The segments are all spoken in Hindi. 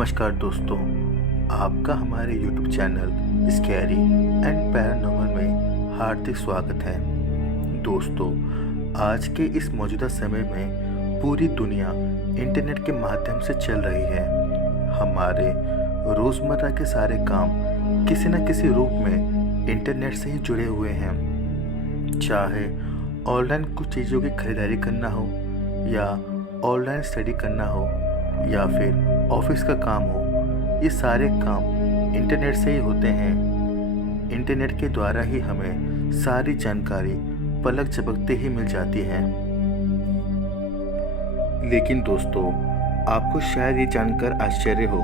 नमस्कार दोस्तों, आपका हमारे YouTube channel scary and paranormal में हार्दिक स्वागत है। दोस्तों, आज के इस मौजूदा समय में पूरी दुनिया इंटरनेट के माध्यम से चल रही है। हमारे रोज़मर्रा के सारे काम किसी न किसी रूप में इंटरनेट से ही जुड़े हुए हैं। चाहे ऑनलाइन कुछ चीज़ों की खरीदारी करना हो या ऑनलाइन स्टडी करना हो या फिर ऑफिस का काम हो, ये सारे काम इंटरनेट से ही होते हैं। इंटरनेट के द्वारा ही हमें सारी जानकारी पलक झपकते ही मिल जाती है। लेकिन दोस्तों, आपको शायद ये जानकर आश्चर्य हो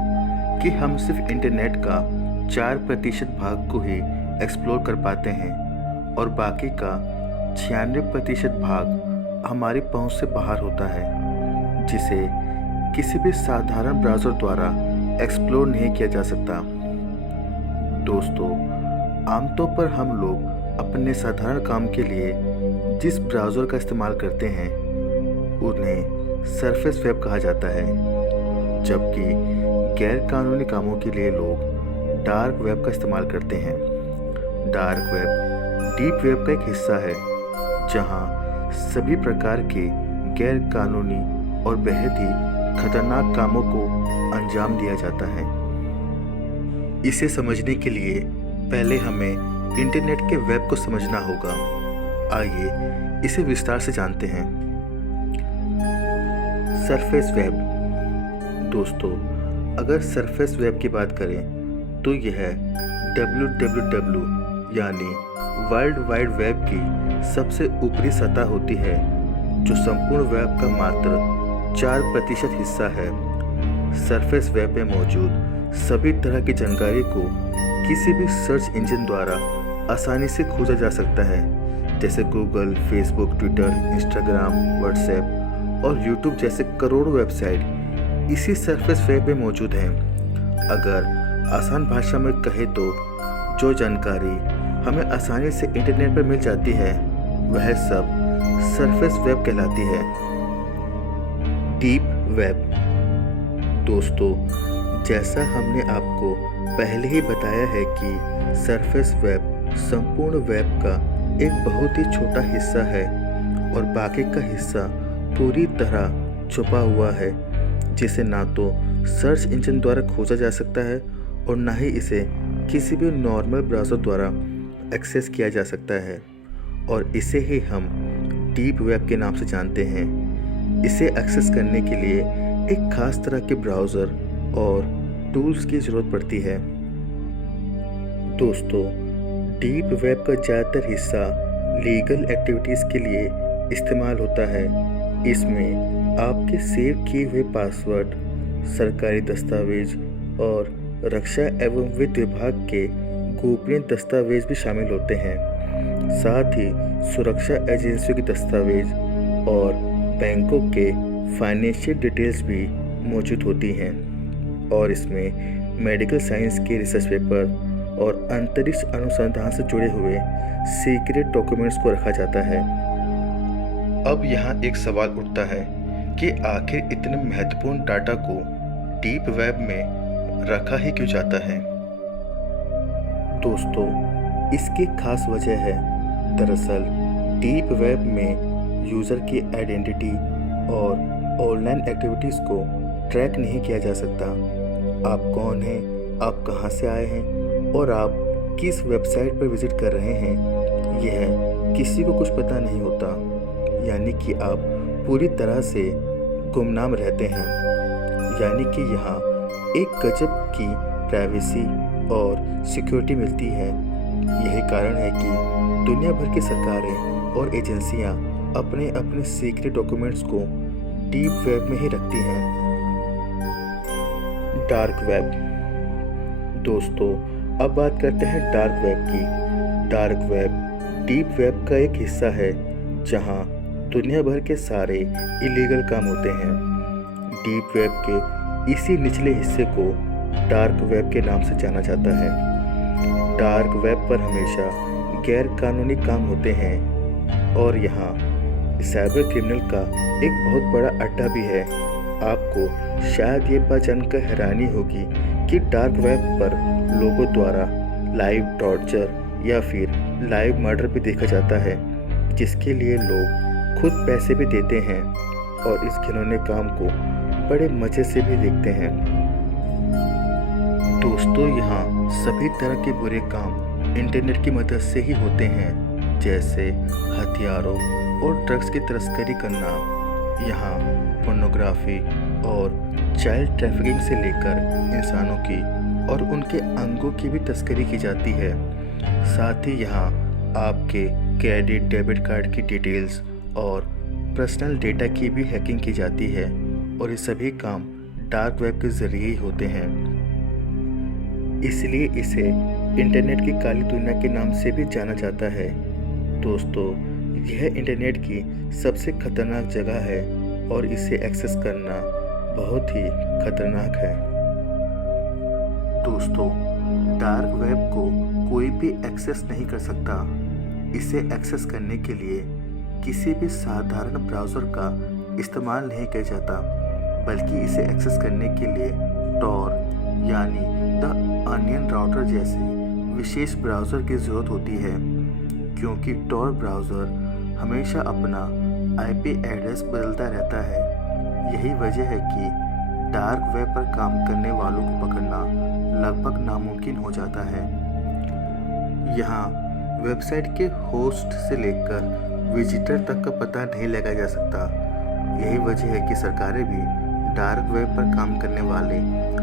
कि हम सिर्फ इंटरनेट का 4% भाग को ही एक्सप्लोर कर पाते हैं और बाकी का 96% भाग हमारी पहुंच से बाहर होता है, जिसे किसी भी साधारण ब्राउज़र द्वारा एक्सप्लोर नहीं किया जा सकता। दोस्तों, आमतौर पर हम लोग अपने साधारण काम के लिए जिस ब्राउज़र का इस्तेमाल करते हैं उन्हें सरफेस वेब कहा जाता है, जबकि गैर कानूनी कामों के लिए लोग डार्क वेब का इस्तेमाल करते हैं। डार्क वेब डीप वेब का एक हिस्सा है, जहां सभी प्रकार के गैर कानूनी और बेहद ही खतरनाक कामों को अंजाम दिया जाता है। इसे समझने के लिए पहले हमें इंटरनेट के वेब को समझना होगा। आइए इसे विस्तार से जानते हैं। Surface web. दोस्तों, अगर सरफेस वेब की बात करें तो यह www यानी वर्ल्ड वाइड वेब की सबसे ऊपरी सतह होती है, जो संपूर्ण वेब का मात्र 4% हिस्सा है। सरफेस वेब में मौजूद सभी तरह की जानकारी को किसी भी सर्च इंजन द्वारा आसानी से खोजा जा सकता है, जैसे Google, Facebook, Twitter, Instagram, WhatsApp और यूट्यूब जैसे करोड़ों वेबसाइट इसी सरफेस वेब में मौजूद हैं। अगर आसान भाषा में कहे तो जो जानकारी हमें आसानी से इंटरनेट पर मिल जाती है वह सब सरफेस वेब कहलाती है। Deep web. दोस्तों, जैसा हमने आपको पहले ही बताया है कि सरफेस वेब संपूर्ण वेब का एक बहुत ही छोटा हिस्सा है और बाकी का हिस्सा पूरी तरह छुपा हुआ है, जिसे ना तो सर्च इंजन द्वारा खोजा जा सकता है और ना ही इसे किसी भी नॉर्मल ब्राउज़र द्वारा एक्सेस किया जा सकता है, और इसे ही हम डीप वेब के नाम से जानते हैं। इसे एक्सेस करने के लिए एक खास तरह के ब्राउज़र और टूल्स की ज़रूरत पड़ती है। दोस्तों, डीप वेब का ज़्यादातर हिस्सा लीगल एक्टिविटीज़ के लिए इस्तेमाल होता है। इसमें आपके सेव किए हुए पासवर्ड, सरकारी दस्तावेज और रक्षा एवं वित्त विभाग के गोपनीय दस्तावेज भी शामिल होते हैं। साथ ही सुरक्षा एजेंसियों के दस्तावेज और बैंकों के फाइनेंशियल डिटेल्स भी मौजूद होती हैं, और इसमें मेडिकल साइंस के रिसर्च पेपर और अंतरिक्ष अनुसंधान से जुड़े हुए सीक्रेट डॉक्यूमेंट्स को रखा जाता है। अब यहाँ एक सवाल उठता है कि आखिर इतने महत्वपूर्ण डाटा को डीप वेब में रखा ही क्यों जाता है। दोस्तों, इसकी खास वजह है, दरअसल डीप वेब में यूज़र की आइडेंटिटी और ऑनलाइन एक्टिविटीज़ को ट्रैक नहीं किया जा सकता। आप कौन हैं, आप कहां से आए हैं और आप किस वेबसाइट पर विज़िट कर रहे हैं, यह किसी को कुछ पता नहीं होता। यानी कि आप पूरी तरह से गुमनाम रहते हैं। यानी कि यहाँ एक गजब की प्राइवेसी और सिक्योरिटी मिलती है। यही कारण है कि दुनिया भर की सरकारें और एजेंसियां अपने अपने सीक्रेट डॉक्यूमेंट्स को डीप वेब में ही रखती हैं। Dark web. दोस्तों, अब बात करते हैं डार्क वेब की। डार्क वेब डीप वेब का एक हिस्सा है, जहां दुनिया भर के सारे इलीगल काम होते हैं। डीप वेब के इसी निचले हिस्से को डार्क वेब के नाम से जाना जाता है। डार्क वेब पर हमेशा गैर कानूनी काम होते हैं और यहाँ साइबर क्रिमिनल का एक बहुत बड़ा अड्डा भी है। आपको शायद ये बात जानकर हैरानी होगी कि डार्क वेब पर लोगों द्वारा लाइव टॉर्चर या फिर लाइव मर्डर भी देखा जाता है, जिसके लिए लोग खुद पैसे भी देते हैं और इस घिनौने काम को बड़े मज़े से भी देखते हैं। दोस्तों, यहाँ सभी तरह के बुरे काम इंटरनेट की मदद से ही होते हैं, जैसे हथियारों और ड्रग्स की तस्करी करना। यहाँ पोर्नोग्राफी और चाइल्ड ट्रैफिकिंग से लेकर इंसानों की और उनके अंगों की भी तस्करी की जाती है। साथ ही यहाँ आपके क्रेडिट डेबिट कार्ड की डिटेल्स और पर्सनल डेटा की भी हैकिंग की जाती है और ये सभी काम डार्क वेब के ज़रिए ही होते हैं। इसलिए इसे इंटरनेट की काली दुनिया के नाम से भी जाना जाता है। दोस्तों, यह इंटरनेट की सबसे खतरनाक जगह है और इसे एक्सेस करना बहुत ही खतरनाक है। दोस्तों, डार्क वेब को कोई भी एक्सेस नहीं कर सकता। इसे एक्सेस करने के लिए किसी भी साधारण ब्राउज़र का इस्तेमाल नहीं किया जाता, बल्कि इसे एक्सेस करने के लिए टॉर यानी द अनियन राउटर जैसे विशेष ब्राउज़र की ज़रूरत होती है, क्योंकि टॉर ब्राउज़र हमेशा अपना IP एड्रेस बदलता रहता है। यही वजह है कि डार्क वेब पर काम करने वालों को पकड़ना लगभग नामुमकिन हो जाता है। यहाँ वेबसाइट के होस्ट से लेकर विजिटर तक का पता नहीं लगाया जा सकता। यही वजह है कि सरकारें भी डार्क वेब पर काम करने वाले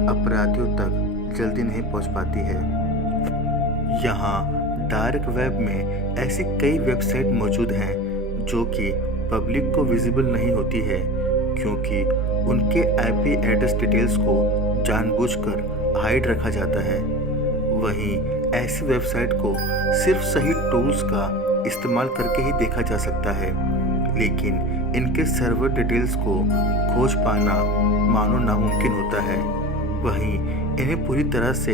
अपराधियों तक जल्दी नहीं पहुँच पाती है। यहाँ डार्क वेब में ऐसी कई वेबसाइट मौजूद हैं जो कि पब्लिक को विजिबल नहीं होती है, क्योंकि उनके IP एड्रेस डिटेल्स को जानबूझकर हाइड रखा जाता है। वहीं ऐसी वेबसाइट को सिर्फ सही टूल्स का इस्तेमाल करके ही देखा जा सकता है, लेकिन इनके सर्वर डिटेल्स को खोज पाना मानो नामुमकिन होता है। वहीं इन्हें पूरी तरह से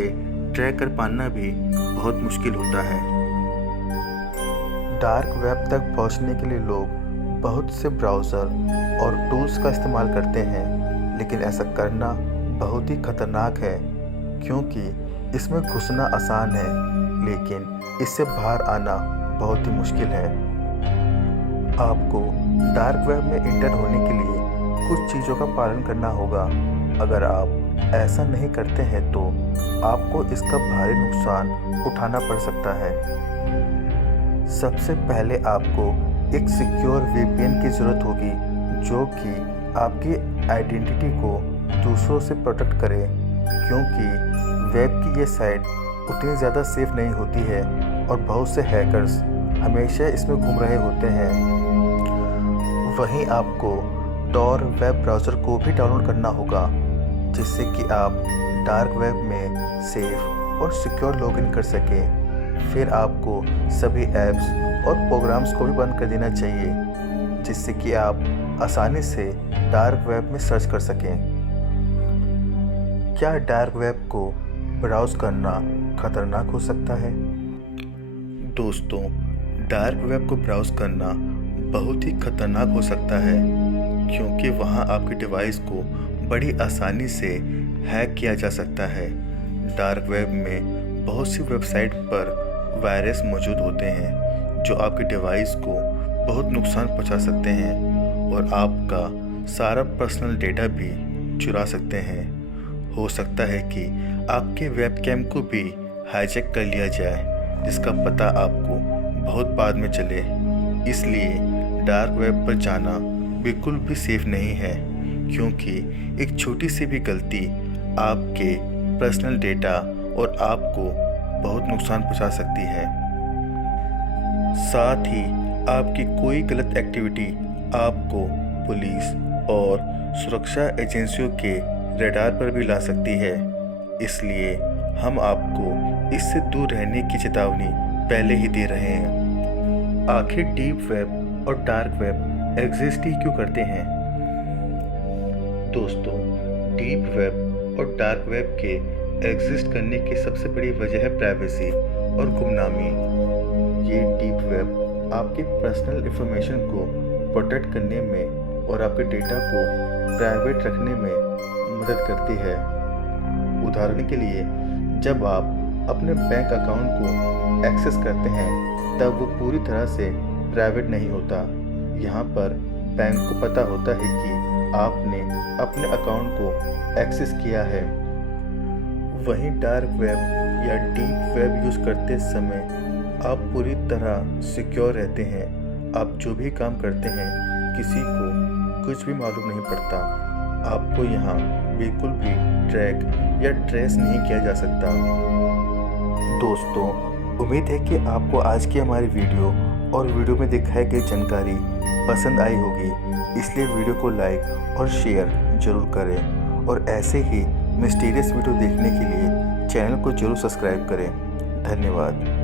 ट्रैक कर पाना भी बहुत मुश्किल होता है। डार्क वेब तक पहुंचने के लिए लोग बहुत से ब्राउज़र और टूल्स का इस्तेमाल करते हैं, लेकिन ऐसा करना बहुत ही खतरनाक है, क्योंकि इसमें घुसना आसान है, लेकिन इससे बाहर आना बहुत ही मुश्किल है। आपको डार्क वेब में एंटर होने के लिए कुछ चीज़ों का पालन करना होगा। अगर आप ऐसा नहीं करते हैं तो आपको इसका भारी नुकसान उठाना पड़ सकता है। सबसे पहले आपको एक सिक्योर VPN की ज़रूरत होगी, जो कि आपकी आइडेंटिटी को दूसरों से प्रोटेक्ट करे, क्योंकि वेब की ये साइट उतनी ज़्यादा सेफ नहीं होती है और बहुत से हैकर्स हमेशा इसमें घूम रहे होते हैं। वहीं आपको टॉर वेब ब्राउज़र को भी डाउनलोड करना होगा, जिससे कि आप डार्क वेब में सेफ और सिक्योर लॉगिन कर सकें। फिर आपको सभी ऐप्स और प्रोग्राम्स को भी बंद कर देना चाहिए, जिससे कि आप आसानी से डार्क वेब में सर्च कर सकें। क्या डार्क वेब को ब्राउज़ करना खतरनाक हो सकता है? दोस्तों, डार्क वेब को ब्राउज़ करना बहुत ही खतरनाक हो सकता है, क्योंकि वहां आपके डिवाइस को बड़ी आसानी से हैक किया जा सकता है। डार्क वेब में बहुत सी वेबसाइट पर वायरस मौजूद होते हैं जो आपके डिवाइस को बहुत नुकसान पहुंचा सकते हैं और आपका सारा पर्सनल डेटा भी चुरा सकते हैं। हो सकता है कि आपके वेबकैम को भी हाईजैक कर लिया जाए, जिसका पता आपको बहुत बाद में चले। इसलिए डार्क वेब पर जाना बिल्कुल भी सेफ नहीं है, क्योंकि एक छोटी सी भी गलती आपके पर्सनल डेटा और आपको बहुत नुकसान पहुंचा सकती है। साथ ही आपकी कोई गलत एक्टिविटी आपको पुलिस और सुरक्षा एजेंसियों के रडार पर भी ला सकती है। इसलिए हम आपको इससे दूर रहने की चेतावनी पहले ही दे रहे हैं। आखिर डीप वेब और डार्क वेब एग्जिस्ट ही क्यों करते हैं? दोस्तों, डीप वेब और डार्क वेब के एग्जिस्ट करने की सबसे बड़ी वजह है प्राइवेसी और गुमनामी। ये डीप वेब आपके पर्सनल इंफॉर्मेशन को प्रोटेक्ट करने में और आपके डेटा को प्राइवेट रखने में मदद करती है। उदाहरण के लिए, जब आप अपने बैंक अकाउंट को एक्सेस करते हैं तब वो पूरी तरह से प्राइवेट नहीं होता। यहाँ पर बैंक को पता होता है कि आपने अपने अकाउंट को एक्सेस किया है। वहीं डार्क वेब या डीप वेब यूज़ करते समय आप पूरी तरह सिक्योर रहते हैं। आप जो भी काम करते हैं किसी को कुछ भी मालूम नहीं पड़ता। आपको यहाँ बिल्कुल भी ट्रैक या ट्रेस नहीं किया जा सकता। दोस्तों, उम्मीद है कि आपको आज की हमारी वीडियो और वीडियो में दिखाई गई जानकारी पसंद आई होगी। इसलिए वीडियो को लाइक और शेयर ज़रूर करें और ऐसे ही मिस्टीरियस वीडियो देखने के लिए चैनल को ज़रूर सब्सक्राइब करें। धन्यवाद।